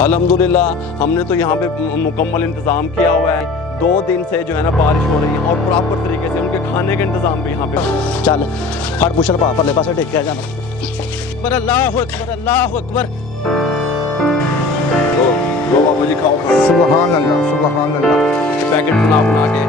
अल्हम्दुलिल्लाह हमने तो यहाँ पे मुकम्मल इंतज़ाम किया हुआ है। 2 दिन से जो है ना बारिश हो रही है और प्रॉपर तरीके से उनके खाने का इंतज़ाम भी यहाँ पे। चल हट पुछल पा परले पासे टेक जाना। अकबर अल्लाहु अकबर अल्लाहु अकबर। लो बाबा जी खाओ खाओ। सुभान अल्लाह सुभान अल्लाह। पैकेट बना के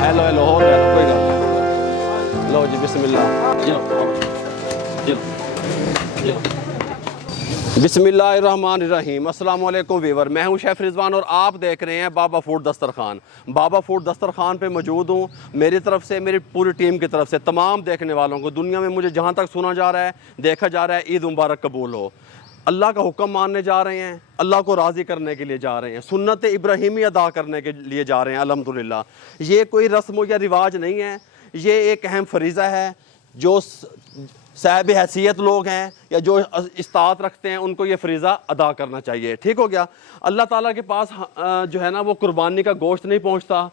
हेलो हेलो हो गया कोई गल नहीं। लो जी बिस्मिल्लाहिर्रहमानिर्रहीम। अस्सलाम वालेकुम वीवर, मैं हूं शेफ़ रिजवान और आप देख रहे हैं बाबा फूड दस्तरखान। बाबा फूड दस्तरखान पे मौजूद हूं। मेरी तरफ से, मेरी पूरी टीम की तरफ से तमाम देखने वालों को, दुनिया में मुझे जहां तक सुना जा रहा है, देखा जा रहा है, ईद मुबारक कबूल हो। अल्लाह का हुक्म मानने जा रहे हैं, अल्लाह को राज़ी करने के लिए जा रहे हैं, सुन्नत इब्राहीमी अदा करने के लिए जा रहे हैं। अल्हम्दुलिल्लाह ये कोई रस्म या रिवाज नहीं है, ये एक अहम फरीज़ा है। जो साहिब हैसियत लोग हैं या जो इस्तात रखते हैं उनको ये फरीज़ा अदा करना चाहिए। ठीक हो गया। अल्लाह ताला के पास जो है ना वो कुर्बानी का गोश्त नहीं पहुँचता,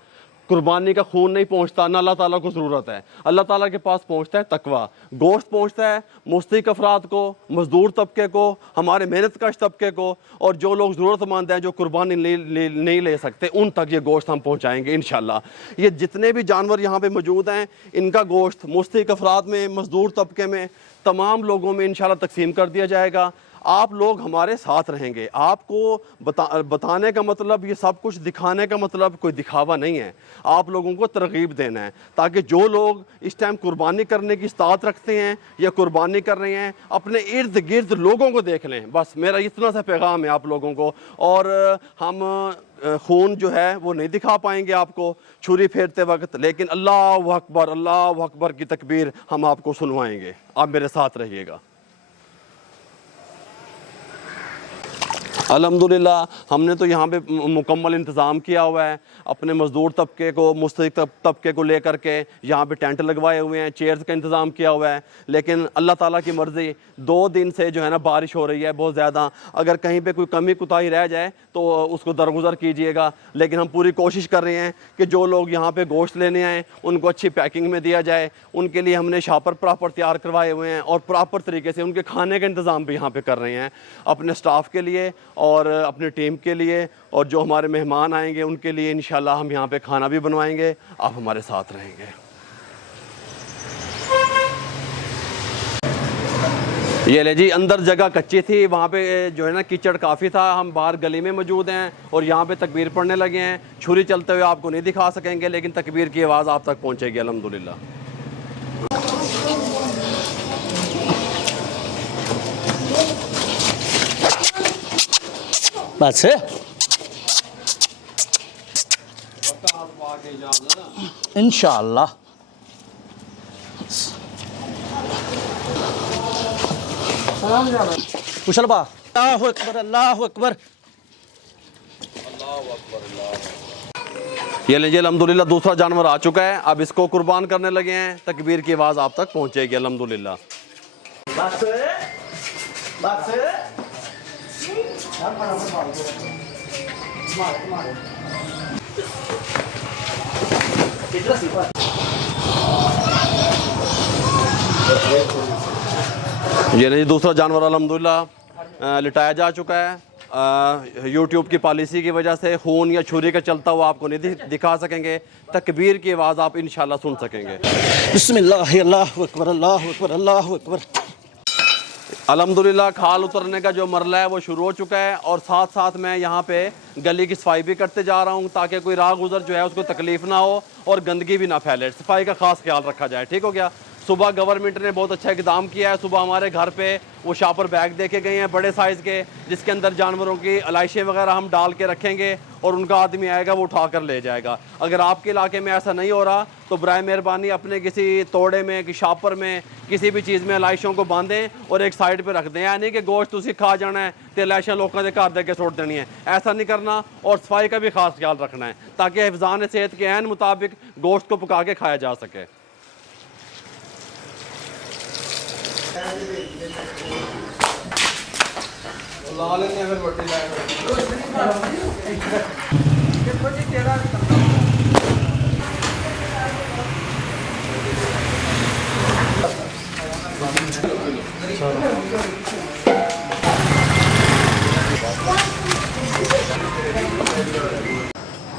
कुर्बानी का खून नहीं पहुंचता, ना अल्लाह ताला को ज़रूरत है। अल्लाह ताला के पास पहुंचता है तकवा, गोश्त पहुंचता है मुस्तहिक अफराद को, मज़दूर तबके को, हमारे मेहनत कश तबके को, और जो लोग ज़रूरतमंद हैं जो कुर्बानी नहीं ले सकते उन तक ये गोश्त हम पहुंचाएंगे इंशाल्लाह। ये जितने भी जानवर यहाँ पे मौजूद हैं इनका गोश्त मुस्तहिक अफराद में, मज़दूर तबके में, तमाम लोगों में इंशाल्लाह तकसीम कर दिया जाएगा। आप लोग हमारे साथ रहेंगे। आपको बताने का मतलब, ये सब कुछ दिखाने का मतलब कोई दिखावा नहीं है। आप लोगों को तरगीब देना है ताकि जो लोग इस टाइम कुर्बानी करने की इस्तात रखते हैं या कुर्बानी कर रहे हैं अपने इर्द गिर्द लोगों को देख लें। बस मेरा इतना सा पैगाम है आप लोगों को। और हम खून जो है वो नहीं दिखा पाएंगे आपको छुरी फेरते वक्त, लेकिन अल्लाह अकबर की तकबीर हम आपको सुनवाएंगे। आप मेरे साथ रहिएगा। अल्हम्दुलिल्लाह हमने तो यहाँ पे मुकम्मल इंतज़ाम किया हुआ है। अपने मज़दूर तबके को, मुस्तहिक तबके को लेकर के यहाँ पे टेंट लगवाए हुए हैं, चेयर्स का इंतज़ाम किया हुआ है। लेकिन अल्लाह ताला की मर्ज़ी 2 दिन से जो है ना बारिश हो रही है बहुत ज़्यादा। अगर कहीं पे कोई कमी कुताही रह जाए तो उसको दरगुज़र कीजिएगा। लेकिन हम पूरी कोशिश कर रहे हैं कि जो लोग यहाँ पर गोश्त लेने आएँ उनको अच्छी पैकिंग में दिया जाए। उनके लिए हमने शापर प्रॉपर तैयार करवाए हुए हैं और प्रॉपर तरीके से उनके खाने का इंतज़ाम भी यहाँ पर कर रहे हैं अपने स्टाफ के लिए और अपनी टीम के लिए, और जो हमारे मेहमान आएंगे उनके लिए इंशाल्लाह हम यहाँ पे खाना भी बनवाएंगे। आप हमारे साथ रहेंगे। ये ले जी, अंदर जगह कच्ची थी, वहाँ पे जो है ना कीचड़ काफ़ी था। हम बाहर गली में मौजूद हैं और यहाँ पे तकबीर पढ़ने लगे हैं। छुरी चलते हुए आपको नहीं दिखा सकेंगे लेकिन तकबीर की आवाज़ आप तक पहुँचेगी अल्हम्दुलिल्लाह। बस इंशाअल्लाह। कुशल बा अल्लाहु अकबर अल्लाहु अकबर। ये लीजिए अल्हम्दुलिल्लाह दूसरा जानवर आ चुका है। अब इसको कुर्बान करने लगे हैं। तकबीर की आवाज़ आप तक पहुँचेगी अल्हम्दुलिल्लाह। ये नहीं, दूसरा जानवर अल्हम्दुलिल्लाह लिटाया जा चुका है। यूट्यूब की पॉलिसी की वजह से खून या छुरी का चलता हुआ आपको नहीं दिखा सकेंगे। तकबीर की आवाज़ आप इंशाल्लाह सुन सकेंगे। बिस्मिल्लाह अल्लाहु अकबर अल्लाहु अकबर अल्लाहु अकबर। अल्हम्दुलिल्लाह खाल उतरने का जो मरला है वो शुरू हो चुका है और साथ साथ मैं यहाँ पे गली की सफाई भी करते जा रहा हूँ ताकि कोई राह गुज़र जो है उसको तकलीफ़ ना हो और गंदगी भी ना फैले। सफाई का ख़ास ख्याल रखा जाए। ठीक हो गया। सुबह गवर्नमेंट ने बहुत अच्छा इक़दाम किया है। सुबह हमारे घर पे वो शापर बैग देके गए हैं बड़े साइज़ के, जिसके अंदर जानवरों की अलाइशें वगैरह हम डाल के रखेंगे और उनका आदमी आएगा वो उठा कर ले जाएगा। अगर आपके इलाके में ऐसा नहीं हो रहा तो बराए मेहरबानी अपने किसी तोड़े में, कि शापर में, किसी भी चीज़ में अलाइशों को बांधें और एक साइड पर रख दें। यानी कि गोश्त तुसी खा जाना है तो अलाइशें लोगों के घर देके सुट देनी है, ऐसा नहीं करना। और सफाई का भी खास ख्याल रखना है ताकि हिफ़्ज़ान सेहत के ऐन मुताबिक गोश्त को पका के खाया जा सके।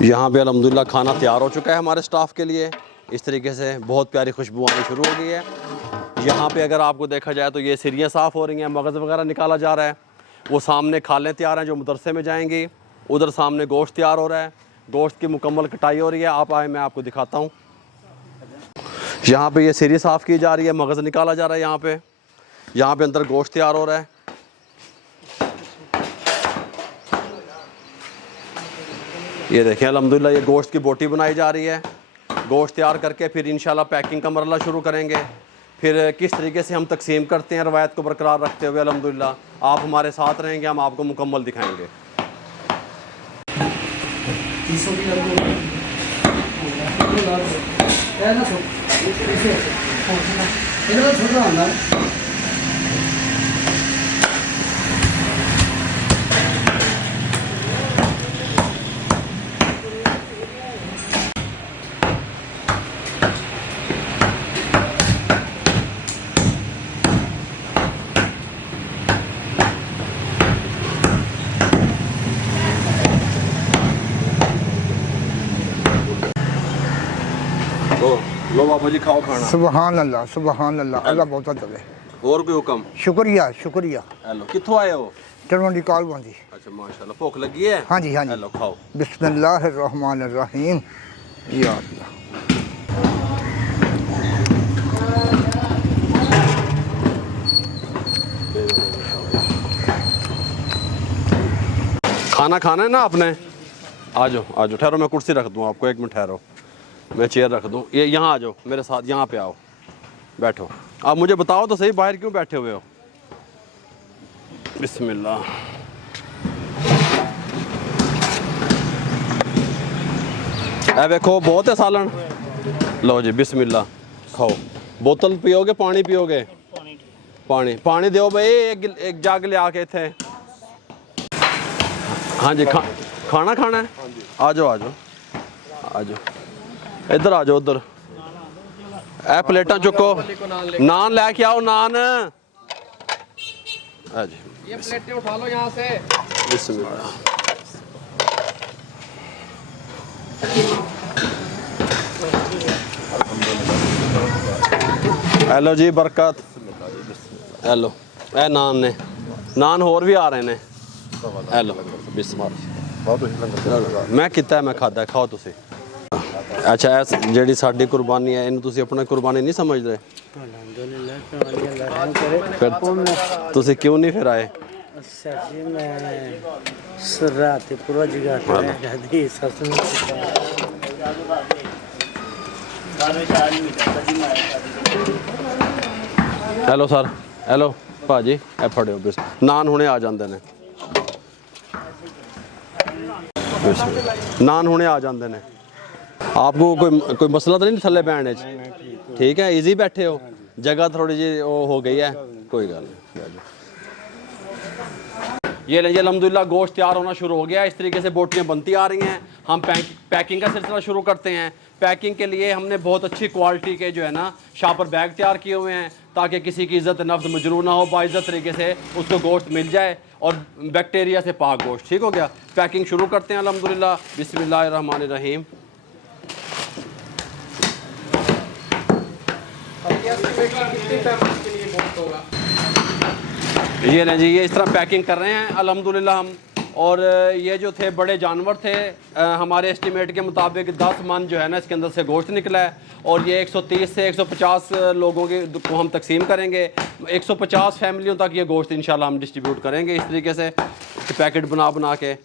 यहाँ पे अल्हम्दुलिल्लाह खाना तैयार हो चुका है हमारे स्टाफ के लिए। इस तरीके से बहुत प्यारी खुशबू आनी शुरू हो गई है। यहाँ पे अगर आपको देखा जाए तो ये सिरियाँ साफ़ हो रही हैं, मगज़ वगैरह निकाला जा रहा है। वो सामने खालें तैयार हैं जो मदरसे में जाएंगी। उधर सामने गोश्त तैयार हो रहा है, गोश्त की मुकम्मल कटाई हो रही है। आप आए, मैं आपको दिखाता हूँ। यहाँ पे ये सिरी साफ़ की जा रही है, मगज़ निकाला जा रहा है। यहाँ पे अंदर गोश्त तैयार हो रहा है। ये देखें अल्हम्दुलिल्लाह ये गोश्त की बोटी बनाई जा रही है। गोश्त तैयार करके फिर इंशाल्लाह पैकिंग का मरला शुरू करेंगे। फिर किस तरीके से हम तकसीम करते हैं रवायत को बरकरार रखते हुए, अल्हम्दुलिल्लाह आप हमारे साथ रहेंगे, हम आपको मुकम्मल दिखाएंगे। लो बाबा जी खाओ खाना। सुबहान अल्लाह अल्लाह बहुत दवे। और कोई हुक्म? शुक्रिया शुक्रिया। हेलो, कित्थों आए हो? चरवंडी काल बंदी। अच्छा माशाल्लाह, भूख लगी है? हाँ जी हाँ जी। हेलो खाओ। बिस्मिल्लाहिर्रहमानिर्रहीम। या अल्लाह। खाना खाना है ना आपने? आ जाओ ठहरो, मैं कुर्सी रख दूँ आपको, 1 मिनट ठहरो, मैं चेयर रख दूँ। ये यहाँ आ जाओ मेरे साथ, यहाँ पे आओ, बैठो। आप मुझे बताओ तो सही, बाहर क्यों बैठे हुए हो? बिस्मिल्लाह। ए देखो बहुत है सालन। लो जी बिस्मिल्लाह, खाओ। बोतल पियोगे पानी पियोगे? पानी दो भाई, एक जग ले आके थे। हाँ जी खाना खाना है? आ जाओ इधर आ जाओ, उधर ए प्लेटा चुको, नान लेके आओ, नान। जी ये प्लेटें उठा लो यहाँ से। बिस्मिल्लाह। हेलो जी बरकत। हेलो ए नान ने, नान होर भी आ रहे ने। हेलो बिस्मिल्लाह। मैं किता, मैं खादा, खाओ तुसी। अच्छा ऐस ਜਿਹੜੀ ਸਾਡੀ ਕੁਰਬਾਨੀ ਹੈ ਇਹਨੂੰ ਤੁਸੀਂ ਆਪਣਾ ਕੁਰਬਾਨੀ ਨਹੀਂ ਸਮਝਦੇ? ਫਿਰ ਤੁਸੀਂ ਕਿਉਂ ਨਹੀਂ ਫਿਰ ਆਏ? जी मैं रात पूरा जगह दादी ससुर ਹੈਲੋ ਸਰ, ਹੈਲੋ ਭਾਜੀ, ਇਹ ਫੜਿਓ ਬਿਸ ਨਾਨ ਹੁਣੇ ਆ ਜਾਂਦੇ ਨੇ। नान होने आ जाते हैं। आपको कोई मसला तो नहीं थले बैठने च? ठीक है, इजी बैठे हो? जगह थोड़ी जी वो हो गई है, कोई गल नहीं। ये लीजिए अल्हम्दुलिल्लाह गोश्त तैयार होना शुरू हो गया है। इस तरीके से बोटियाँ बनती आ रही हैं। हम पैकिंग का सिलसिला शुरू करते हैं। पैकिंग के लिए हमने बहुत अच्छी क्वालिटी के जो है ना शापर बैग तैयार किए हुए हैं, ताकि किसी की इज़्ज़त नफ्स मजरूह ना हो, बाइज़्ज़त तरीके से उसको गोश्त मिल जाए और बैक्टीरिया से पाक गोश्त। ठीक हो गया, पैकिंग शुरू करते हैं अल्हम्दुलिल्लाह। बिस्मिल्लाहिर्रहमानिर्रहीम। ये लें जी, ये इस तरह पैकिंग कर रहे हैं अल्हम्दुलिल्लाह हम। और ये जो थे बड़े जानवर थे, हमारे एस्टिमेट के मुताबिक 10 मन जो है ना इसके अंदर से गोश्त निकला है। और ये 130 से 150 लोगों के को हम तकसीम करेंगे। 150 फैमिलियों तक ये गोश्त इंशाल्लाह हम डिस्ट्रीब्यूट करेंगे इस तरीके से पैकेट बना के।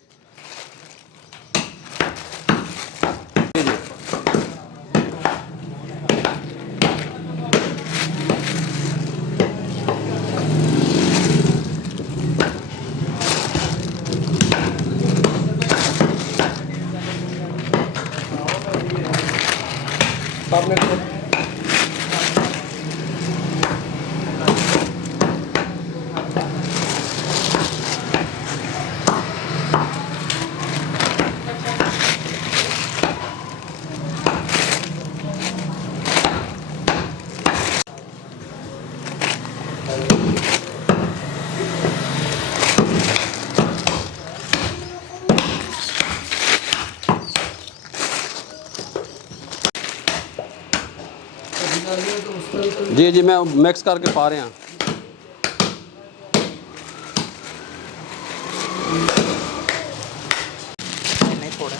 जी जी, मैं मिक्स करके पा रहे हैं। नहीं थोड़ा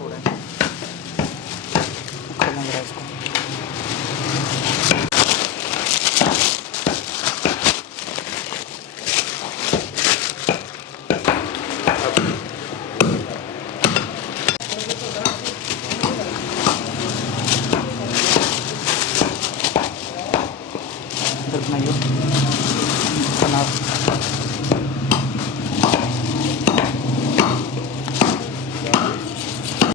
थोड़ा भूखा लग रहा है इसको। इधर बनाइए बना।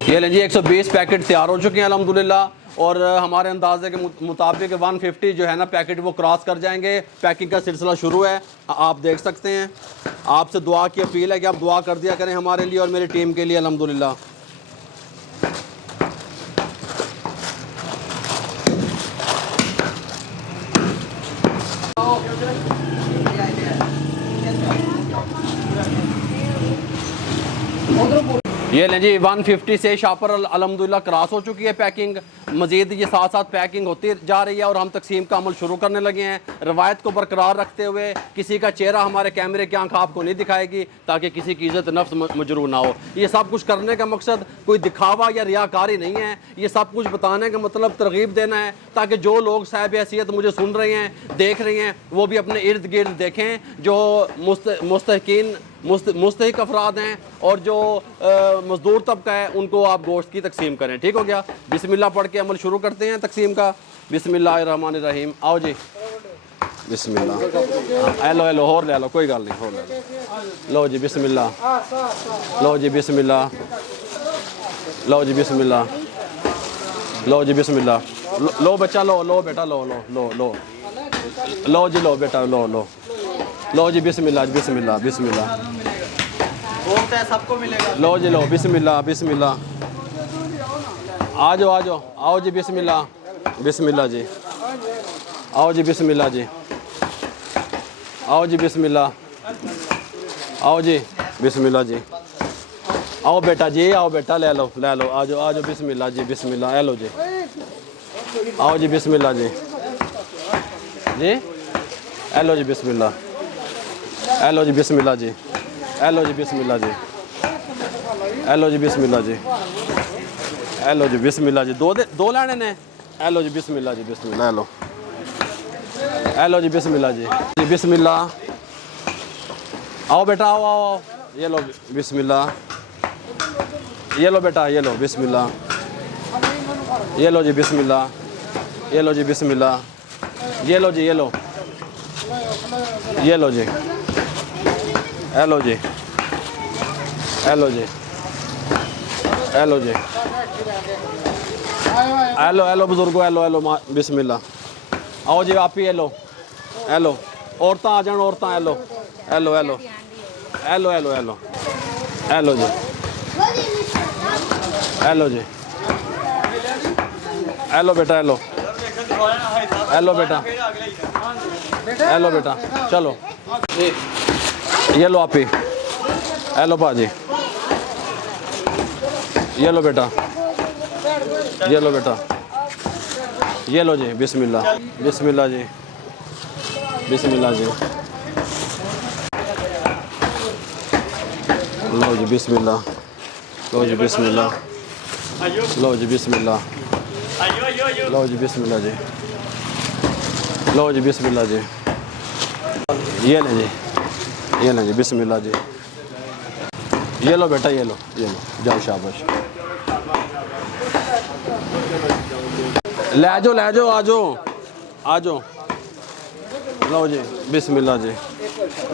ये लें जी, 120 पैकेट तैयार हो चुके हैं अल्हम्दुलिल्लाह। और हमारे अंदाजे के मुताबिक 150 जो है ना पैकेट वो क्रॉस कर जाएंगे। पैकिंग का सिलसिला शुरू है, आप देख सकते हैं। आपसे दुआ की अपील है कि आप दुआ कर दिया करें हमारे लिए और मेरी टीम के लिए अल्हम्दुलिल्लाह। ये लें जी, 150 से शापर अल्हम्दुलिल्लाह क्रॉस हो चुकी है पैकिंग। मज़ीद ये साथ साथ पैकिंग होती जा रही है और हम तकसीम का अमल शुरू करने लगे हैं। रवायत को बरकरार रखते हुए किसी का चेहरा हमारे कैमरे की आंख आपको नहीं दिखाएगी ताकि किसी की इज़्ज़त नफ्स मजरूह ना हो। ये सब कुछ करने का मकसद कोई दिखावा या रियाकारी नहीं है। ये सब कुछ बताने का मतलब तरगीब देना है ताकि जो लोग साहिब हैसियत मुझे सुन रहे हैं, देख रहे हैं, वो भी अपने इर्द गिर्द देखें जो मुस्तहिक अफराद हैं और जो मज़दूर तबका है, उनको आप गोश्त की तकसीम करें। ठीक हो गया। बिस्मिल्लाह पढ़ के अमल शुरू करते हैं तकसीम का। बिस्मिल्लाहिर्रहमानिर्रहीम। आओ जी, बिस्मिल्लाह। हेलो हेलो, और ले लो, कोई गल नहीं, और ले लो। लो जी बिस्मिल्लाह, लो जी बिस्मिल्लाह, लो जी बिस्मिल्लाह, लो जी बिस्मिल्लाह। लो बच्चा, लो लो बेटा, लो लो लो लो लो जी, लो बेटा, लो लो लो जी बिस्मिल्लाह, बिस्मिल्लाह बिस्मिल्लाह। बोलते हैं सबको मिलेगा। लो जी, लो बिस्मिल्लाह बिस्मिल्लाह। आ जाओ आ जाओ, आओ जी बिस्मिल्लाह, बिस्मिल्लाह जी। आओ जी बिस्मिल्लाह जी, आओ जी बिस्मिल्लाह, आओ जी बिस्मिल्लाह जी। आओ बेटा जी, आओ बेटा, ले लो ले लो, आ जाओ बिस्मिल्लाह जी, बिस्मिल्लाह। हेलो जी, आओ जी बिस्मिल्लाह जी, जी हेलो जी बिस्मिल्लाह, हेलो जी बिस्मिल्लाह जी, हेलो जी बिस्मिल्लाह जी, हेलो जी बिस्मिल्लाह जी, हेलो जी बिस्मिल्लाह जी। दो लाने ने। हेलो जी बिस्मिल्लाह जी, बिस्मिल्लाह। हेलो हेलो जी बिस्मिल्लाह जी, जी बिस्मिल्लाह। आओ बेटा, आओ आओ आओ, ये लो बिस्मिल्लाह, ये लो बेटा, ये लो बिस्मिल्लाह, ये लो जी बिस्मिल्लाह, ये लो जी बिस्मिल्लाह, ये लो जी, ये लो, ये लो जी, हेलो जी, हेलो जी, हेलो जी, हेलो हेलो बुजुर्गो, हेलो हेलो बिस्मिल्लाह। आओ जी आप ही, हेलो हेलो, औरतां आ जान, औरतां, hello hello hello hello hello hello hello जी, हेलो जी, हेलो बेटा, हेलो हेलो बेटा, हेलो बेटा, चलो ये लो आप ही, हेलो पाजी, ये लो बेटा, ये लो बेटा, ये लो जी बिस्मिल्लाह, बिस्मिल्लाह जी, बिस्मिल्लाह जी। लो जी बिस्मिल्लाह, लो जी बिस्मिल्लाह, लो जी बिस्मिल्लाह, लो जी बिस्मिल्लाह जी, लो जी बिस्मिल्लाह जी। ये लें जी, ये लें जी बिस्मिल्लाह जी। ये लो बेटा, ये लो जाओ, शाबाश। ले जाओ ले जाओ, आ जाओ आ जाओ। लो जी बिस्मिल्लाह जी,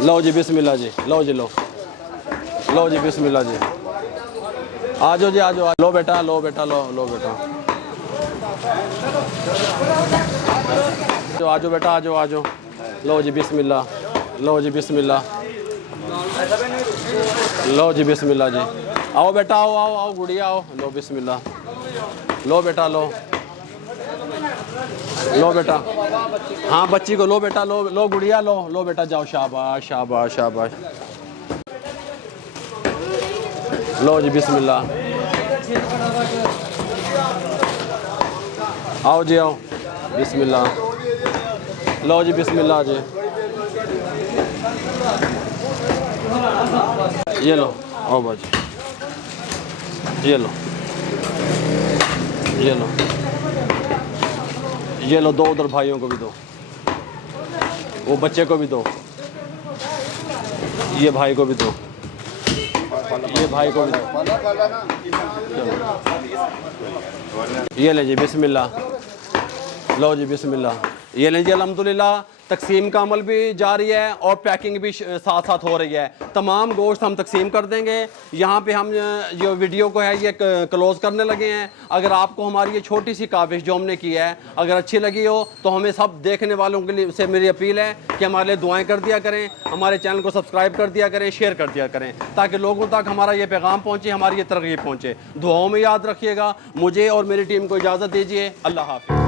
लो जी बिस्मिल्लाह जी, लो जी लो, लो जी बिस्मिल्लाह जी। आ जाओ जी, आ जाओ, लो बेटा, लो बेटा, लो लो बेटा, आ जाओ बेटा, आ जाओ आ जाओ। लो जी बिस्मिल्लाह, लो जी बिस्मिल्लाह, लो जी बिस्मिल्लाह जी। आओ बेटा, आओ आओ आओ गुड़िया, आओ, लो बिस्मिल्लाह, लो बेटा, लो बेटा, हाँ बच्ची को लो बेटा, लो गुड़िया, लो बेटा, जाओ, शाबाश शाबाश शाबाश। लो जी बिस्मिल्लाह। आओ जी आओ, बिस्मिल्लाह, लो जी बिस्मिल्लाह जी, ये लो आओ बाजी, ये लो, ये लो, ये लो, दो उधर भाइयों को भी दो, वो बच्चे को भी दो, ये भाई को भी दो, ये भाई को भी दो, ये ले जी बिस्मिल्लाह, लो जी बिस्मिल्लाह, ये ले जी अल्हम्दुलिल्लाह। तकसीम का अमल भी जारी है और पैकिंग भी साथ साथ हो रही है। तमाम गोश्त हम तकसीम कर देंगे। यहाँ पे हम जो वीडियो को है ये क्लोज़ करने लगे हैं। अगर आपको हमारी ये छोटी सी काविश जो हमने की है अगर अच्छी लगी हो तो हमें सब देखने वालों के लिए से मेरी अपील है कि हमारे लिए दुआएं कर दिया करें, हमारे चैनल को सब्सक्राइब कर दिया करें, शेयर कर दिया करें, ताकि लोगों तक हमारा ये पैगाम पहुँचे, हमारी ये तरगीब पहुँचे। दुआओं में याद रखिएगा। मुझे और मेरी टीम को इजाज़त दीजिए। अल्लाह हाफ़िज़।